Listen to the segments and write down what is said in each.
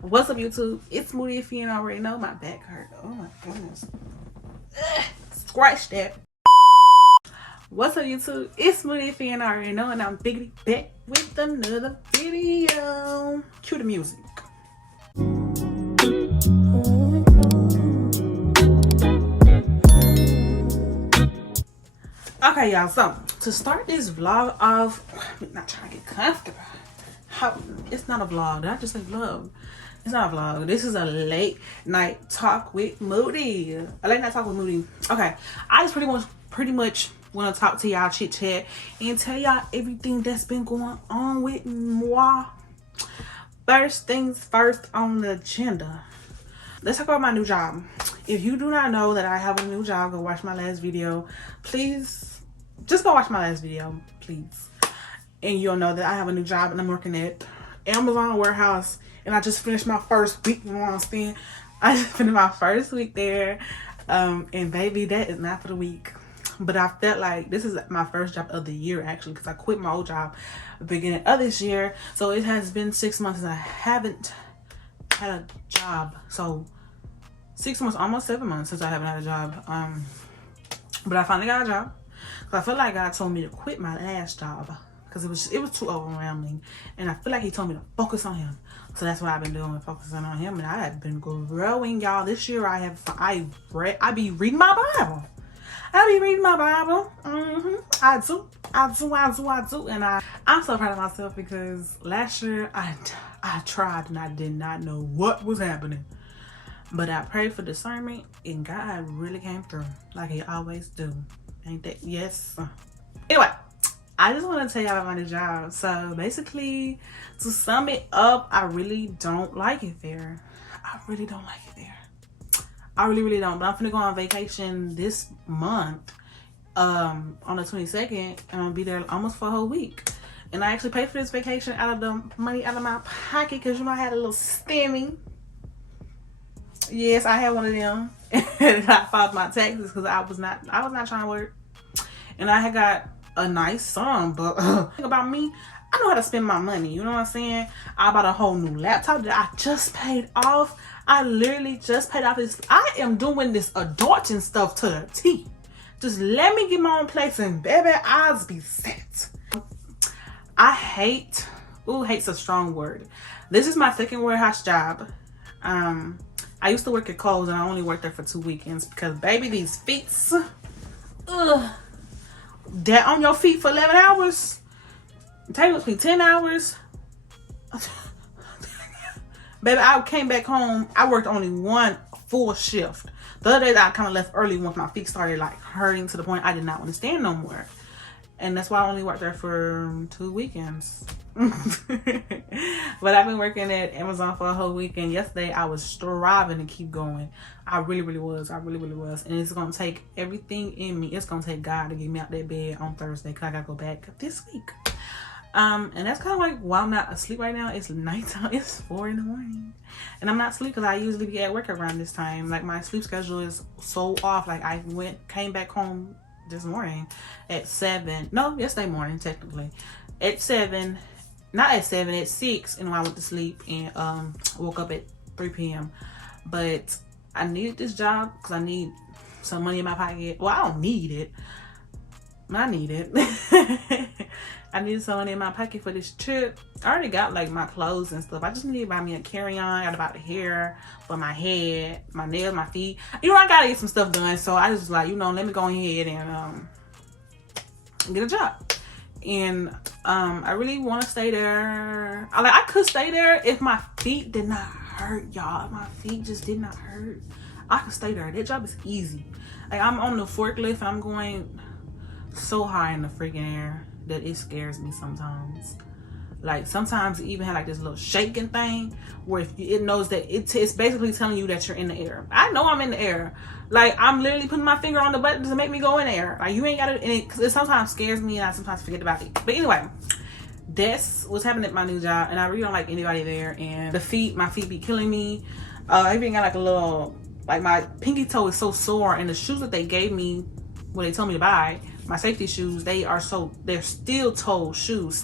What's up, YouTube? It's Moody. If you didn't already know, my back hurt. Oh my goodness. Scratch that. What's up, YouTube? It's Moody. If you didn't already know, and I'm Biggity back with another video. Cue the music. Okay, y'all. So to start this vlog off, I'm not trying to get comfortable. It's not a vlog. Did I just say vlog? It's not a vlog. This is a late night talk with Moody. A late night talk with Moody. Okay, I just pretty much want to talk to y'all, chit chat, and tell y'all everything that's been going on with moi. First things first on the agenda. Let's talk about my new job. If you do not know that I have a new job, go watch my last video. Please, just go watch my last video, please. And you'll know that I have a new job and I'm working at Amazon warehouse. And I just finished my first week. You know what I'm saying? I just finished my first week there. And baby, that is not for the week. But I felt like this is my first job of the year, actually, because I quit my old job at the beginning of this year. So it has been 6 months and I haven't had a job. So 6 months, almost 7 months since I haven't had a job. But I finally got a job. So I feel like God told me to quit my last job because it was too overwhelming, and I feel like he told me to focus on him. So that's what I've been doing, focusing on him. And I have been growing, y'all. This year I be reading my Bible. I be reading my Bible. I do, and I'm so proud of myself because last year I tried and I did not know what was happening. But I prayed for discernment and God really came through like he always do. Ain't that? Yes. Anyway, I just want to tell y'all about my new job. So basically, to sum it up, I really don't like it there. I really don't like it there. I really don't. But I'm finna go on vacation this month on the 22nd. And I'm gonna be there almost for a whole week. And I actually paid for this vacation out of the money out of my pocket because you know I had a little stimmy. Yes, I had one of them. And I filed my taxes because I was not trying to work. And I had got a nice sum, but about me, I know how to spend my money. You know what I'm saying? I bought a whole new laptop that I just paid off. I literally just paid off this. I am doing this adulting stuff to the T. Just let me get my own place and baby, I'll be set. Hate's a strong word. This is my second warehouse job. I used to work at Kohl's and I only worked there for 2 weekends because baby, these feet, that on your feet for 11 hours. Take me 10 hours. Baby, I came back home. I worked only one full shift. The other day I kind of left early once my feet started like hurting to the point I did not want to stand no more. And that's why I only worked there for 2 weekends. But I've been working at Amazon for a whole weekend. Yesterday I was striving to keep going. I really was. And it's gonna take everything in me. It's gonna take God to get me out that bed on Thursday because I gotta go back this week. And that's kind of like why I'm not asleep right now. It's nighttime. It's 4 in the morning and I'm not asleep because I usually be at work around this time. Like my sleep schedule is so off. Like I came back home this morning at 7. No, yesterday morning technically at 7. Not at 7, at 6, and when I went to sleep and woke up at 3 p.m. But I needed this job because I need some money in my pocket. Well, I don't need it. I need it. I needed some money in my pocket for this trip. I already got like my clothes and stuff. I just need to buy me a carry-on. I gotta buy the hair for my head, my nails, my feet. You know, I gotta get some stuff done. So I just like, you know, let me go ahead and get a job. And I really want to stay there. I could stay there if my feet did not hurt, y'all. If my feet just did not hurt, I could stay there. That job is easy. Like I'm on the forklift and I'm going so high in the freaking air that it scares me sometimes. Like sometimes it even had like this little shaking thing where if it knows that it's basically telling you that you're in the air. I know I'm in the air. Like I'm literally putting my finger on the button to make me go in the air. Like you ain't gotta, and it sometimes scares me and I sometimes forget about it. But anyway, that's what's happening at my new job and I really don't like anybody there. And my feet be killing me. I even got like a little, like my pinky toe is so sore, and the shoes that they gave me, what they told me to buy, my safety shoes, they're steel-toed shoes,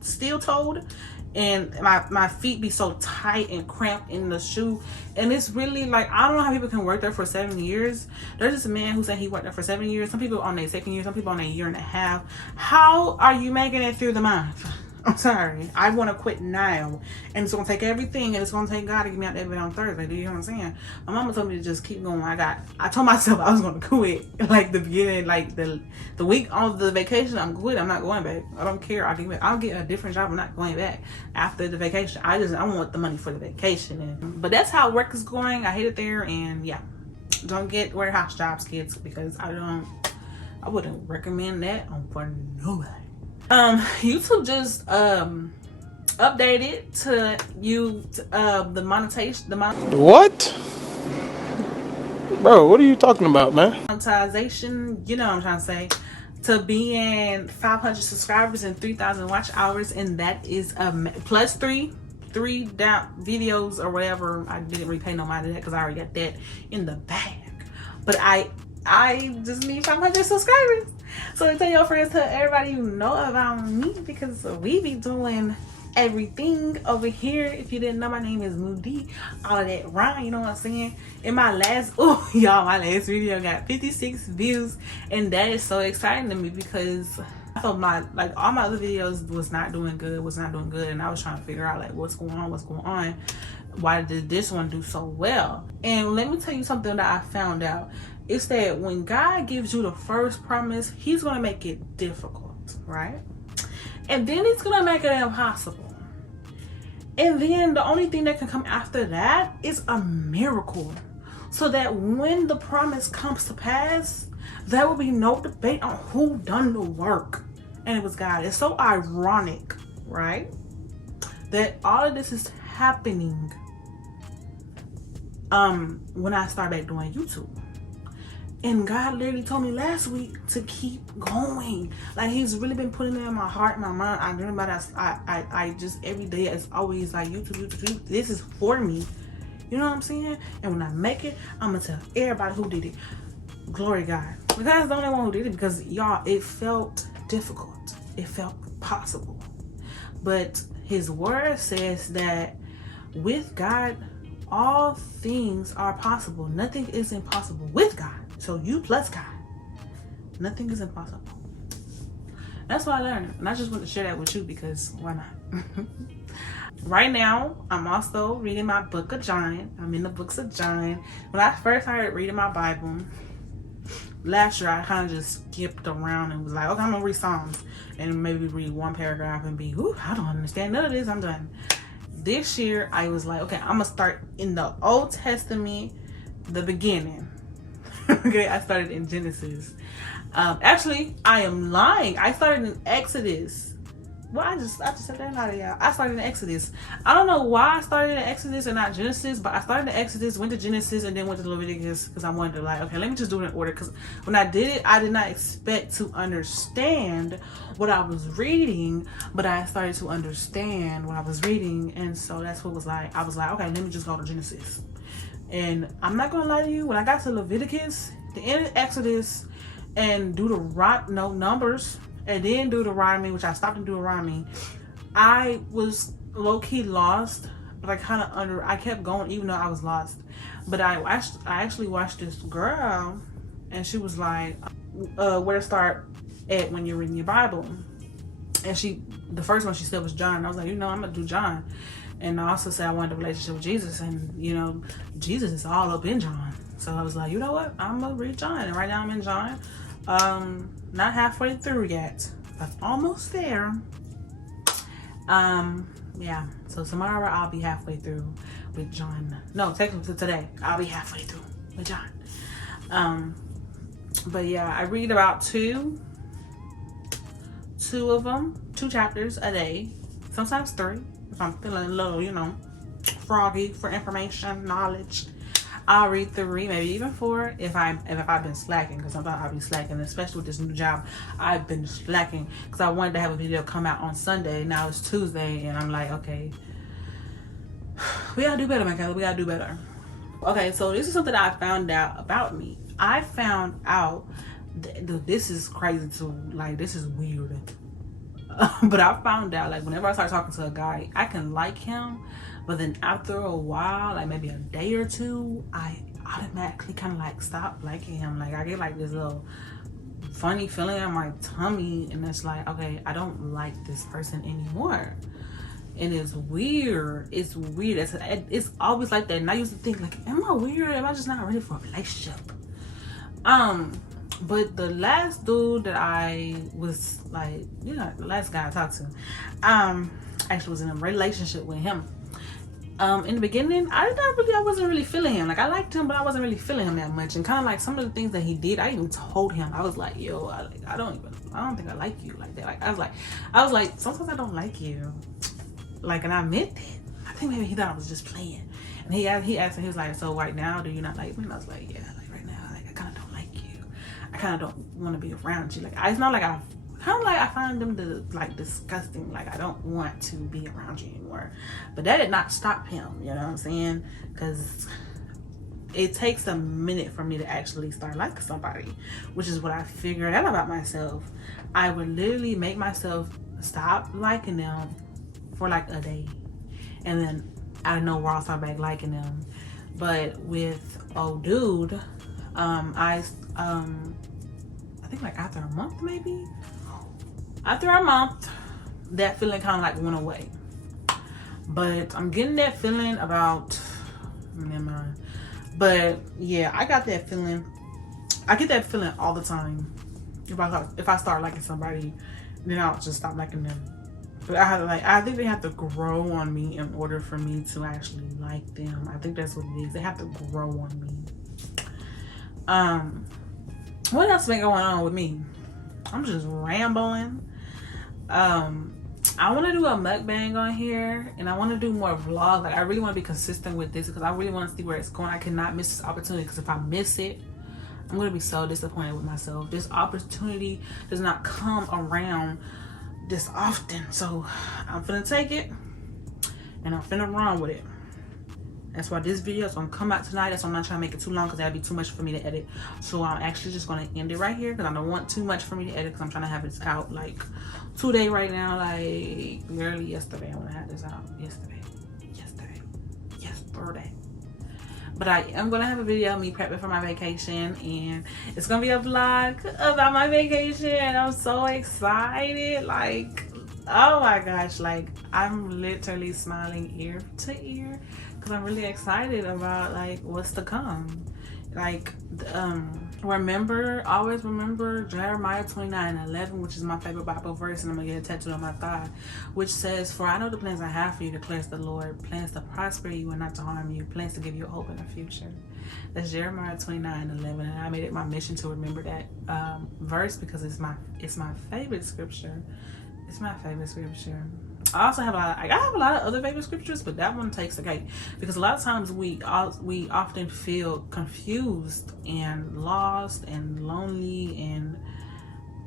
steel-toed, and my feet be so tight and cramped in the shoe. And it's really like, I don't know how people can work there for 7 years. There's just a man who said he worked there for 7 years. Some people on their second year, some people on a year and a half. How are you making it through the month? I'm sorry, I want to quit now, and it's gonna take everything, and it's gonna take God to get me out there on Thursday. Do you know what I'm saying? My mama told me to just keep going. I told myself I was gonna quit like the beginning, like the week of the vacation. I'm quit. I'm not going back. I don't care. I'll get a different job. I'm not going back after the vacation. I want the money for the vacation. But that's how work is going. I hate it there, and yeah, don't get warehouse jobs, kids, because I wouldn't recommend that for nobody. YouTube just updated to the monetization. What? Bro, what are you talking about, man? Monetization, you know what I'm trying to say, to being 500 subscribers and 3,000 watch hours, and that is plus three down videos or whatever. I didn't repay no mind to that because I already got that in the bag. But I just need 500 subscribers. So tell your friends, tell everybody you know about me, because we be doing everything over here. If you didn't know, my name is Moody. All of that rhyme, you know what I'm saying? In my last, my last video got 56 views, and that is so exciting to me because I felt all my other videos was not doing good, and I was trying to figure out like what's going on. Why did this one do so well? And let me tell you something that I found out. It's that when God gives you the first promise, he's going to make it difficult, right? And then he's going to make it impossible. And then the only thing that can come after that is a miracle. So that when the promise comes to pass, there will be no debate on who done the work. And it was God. It's so ironic, right? That all of this is happening when I start back doing YouTube. And God literally told me last week to keep going. Like, he's really been putting it in my heart and my mind. I learned about that. I just every day it's always like YouTube. This is for me. You know what I'm saying? And when I make it, I'm gonna tell everybody who did it. Glory to God. But God's the only one who did it, because y'all, it felt difficult. It felt possible. But his word says that with God, all things are possible. Nothing is impossible with God. So you plus God, nothing is impossible. That's what I learned, and I just want to share that with you because why not? Right now, I'm also reading my book of John. I'm in the books of John. When I first started reading my Bible last year, I kind of just skipped around and was like, okay, I'm gonna read Psalms and maybe read one paragraph and be, I don't understand none of this. I'm done. This year, I was like, okay, I'm gonna start in the Old Testament, the beginning. Okay, I started in Genesis. Actually, I am lying. I started in Exodus. Well, I just said that out of y'all. I started in Exodus. I don't know why I started in Exodus and not Genesis, but I started in Exodus, went to Genesis, and then went to Leviticus because I wanted to okay, let me just do it in order. Because when I did it, I did not expect to understand what I was reading, but I started to understand what I was reading, and so that's what was like. I was like, okay, let me just go to Genesis. And I'm not gonna lie to you, when I got to Leviticus, the end of Exodus, and Numbers, and then Deuteronomy, which I stopped in Deuteronomy, I was low-key lost, but I kept going even though I was lost. But I actually watched this girl, and she was like, where to start at when you're reading your Bible. And the first one she said was John. And I was like, I'm gonna do John. And I also said I wanted a relationship with Jesus, and Jesus is all up in John. So I was like, you know what? I'm gonna read John, and right now I'm in John. Not halfway through yet, but almost there. Yeah. So tomorrow I'll be halfway through with John. No, technically today I'll be halfway through with John. But yeah, I read about two of them, 2 chapters a day, sometimes 3. If I'm feeling a little, froggy for information, knowledge, I'll read 3, maybe even 4 if I've been slacking, because sometimes I'll be slacking, especially with this new job. I've been slacking because I wanted to have a video come out on Sunday. Now it's Tuesday, and I'm like, okay, we gotta do better, my guys. We gotta do better. Okay, so this is something I found out about me. I found out this is crazy too. Like, this is weird. But I found out, like, whenever I start talking to a guy, I can like him, but then after a while, like maybe a day or two, I automatically kind of like stop liking him. Like, I get like this little funny feeling in my tummy, and it's like, okay, I don't like this person anymore. And it's weird. It's weird. It's always like that. And I used to think, like, am I weird? Am I just not ready for a relationship? But the last dude that I was like, the last guy I talked to, actually was in a relationship with him. In the beginning, I wasn't really feeling him. Like, I liked him, but I wasn't really feeling him that much. And kind of like some of the things that he did, I even told him. I was like, yo, I don't think I like you like that. Like, I was like, sometimes I don't like you. Like, and I meant it. I think maybe he thought I was just playing. And he asked me, he was like, so right now, do you not like me? And I was like, yeah, like right now, like I kind of don't like you. I kind of don't want to be around you. Like, it's not like I find them like disgusting. Like, I don't want to be around you anymore. But that did not stop him, you know what I'm saying? Because it takes a minute for me to actually start liking somebody, which is what I figured out about myself. I would literally make myself stop liking them for like a day, and then I know where I'll start back liking them. But with old dude, I think like after a month, maybe. After a month, that feeling kind of like went away. But I'm getting that feeling about, never mind. But yeah, I got that feeling. I get that feeling all the time. If I start liking somebody, then I'll just stop liking them. But I think they have to grow on me in order for me to actually like them. I think that's what it is. They have to grow on me. What else been going on with me? I'm just rambling. I want to do a mukbang on here, and I want to do more vlogs. Like, I really want to be consistent with this because I really want to see where it's going. I cannot miss this opportunity, because if I miss it, I'm going to be so disappointed with myself. This opportunity does not come around this often, so I'm finna take it and I'm finna run with it. That's why this video is gonna come out tonight. That's why I'm not trying to make it too long, because that'd be too much for me to edit. So I'm actually just gonna end it right here, because I don't want too much for me to edit, because I'm trying to have this out like today right now, like literally yesterday. I want to have this out yesterday. But I am gonna have a video of me prepping for my vacation, and it's gonna be a vlog about my vacation. I'm so excited, like, oh my gosh, like I'm literally smiling ear to ear, because I'm really excited about like what's to come. Like, always remember Jeremiah 29:11, which is my favorite Bible verse, and I'm gonna get it tattooed on my thigh, which says, "For I know the plans I have for you, declares the Lord, plans to prosper you and not to harm you, plans to give you hope in the future." That's Jeremiah 29:11, and I made it my mission to remember that verse, because it's my favorite scripture. It's my favorite scripture. I also have I have a lot of other favorite scriptures, but that one takes the cake, because a lot of times we often feel confused and lost and lonely, and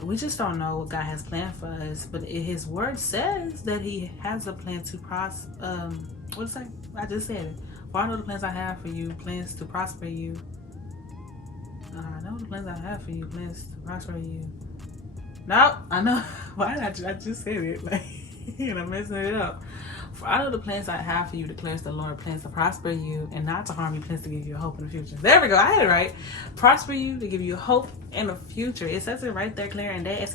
we just don't know what God has planned for us. But His word says that He has a plan to prosper. What did it say? I just said it. For I know the plans I have for you, plans to prosper you. I know the plans I have for you, plans to prosper you. No, I know. Why did I just said it? Like, and I'm messing it up. For I know the plans I have for you, declares the Lord, plans to prosper you and not to harm you, plans to give you hope in the future. There we go. I had it right. Prosper you, to give you hope in the future. It says it right there, clear and it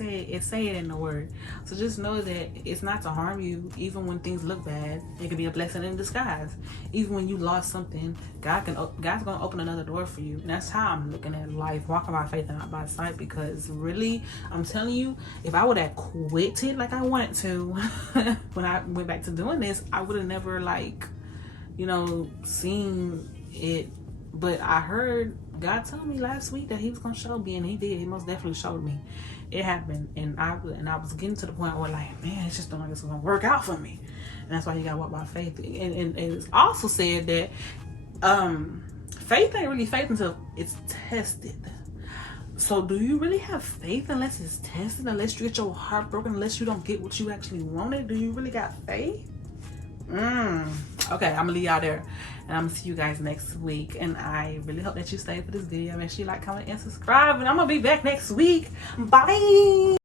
say it in the word. So just know that it's not to harm you, even when things look bad. It can be a blessing in disguise. Even when you lost something, God's gonna open another door for you. And that's how I'm looking at life, walking by faith and not by sight. Because really, I'm telling you, if I would have quitted like I wanted to when I went back to doing this, I would have never, like, seen it. But I heard God tell me last week that He was gonna show me, and He did. He most definitely showed me. It happened, and I was getting to the point where, like, man, it's just don't like it's gonna work out for me. And that's why you gotta walk by faith. And it's also said that faith ain't really faith until it's tested. So do you really have faith unless it's tested, unless you get your heart broken, unless you don't get what you actually wanted? Do you really got faith? Okay, I'm gonna leave y'all there, and I'm gonna see you guys next week. And I really hope that you stay for this video. Make sure you like, comment, and subscribe, and I'm gonna be back next week. Bye.